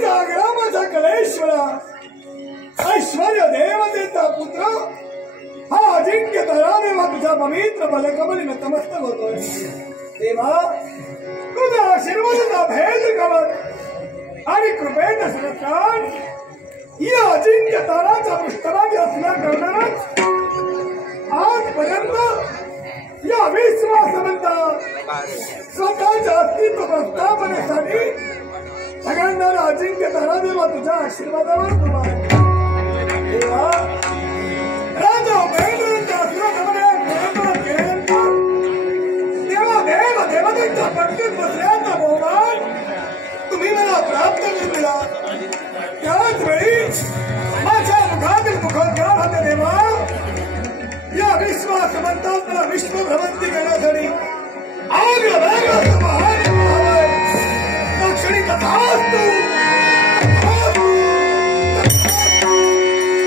ग्रामाचा कलेश्वरा ऐश्वर्य देवतेचा पुत्र हा अजिंक्य तरादेवा तुझ्या पवित्र बलकमली नतमस्तक होतोय देवा तुझा आशीर्वादाचा भेद कमल आणि कृपेचा सरकार या अजिंक्य ताराच्या पृष्ठभागी असल्या कारणात आजपर्यंत या विश्वासवंता स्वतःच्या अस्तित्व प्रस्थापनेसाठी सगळ्यांना अजिंक्य तारादेवा तुझ्या आशीर्वादावर देवा राजा उमेदवारांच्या आशीर्वादामध्ये देवा देव देवतेच्या पटकीत बसल्याचा बहुमान तुम्ही मला प्राप्त करून दिला त्याच वेळी माझ्या मुखातील मुखोद्गार होते देवा या विश्वासवंतांना विश्वभ्रमंती करण्यासाठी आग्रह महान दक्षिणी तथास्तु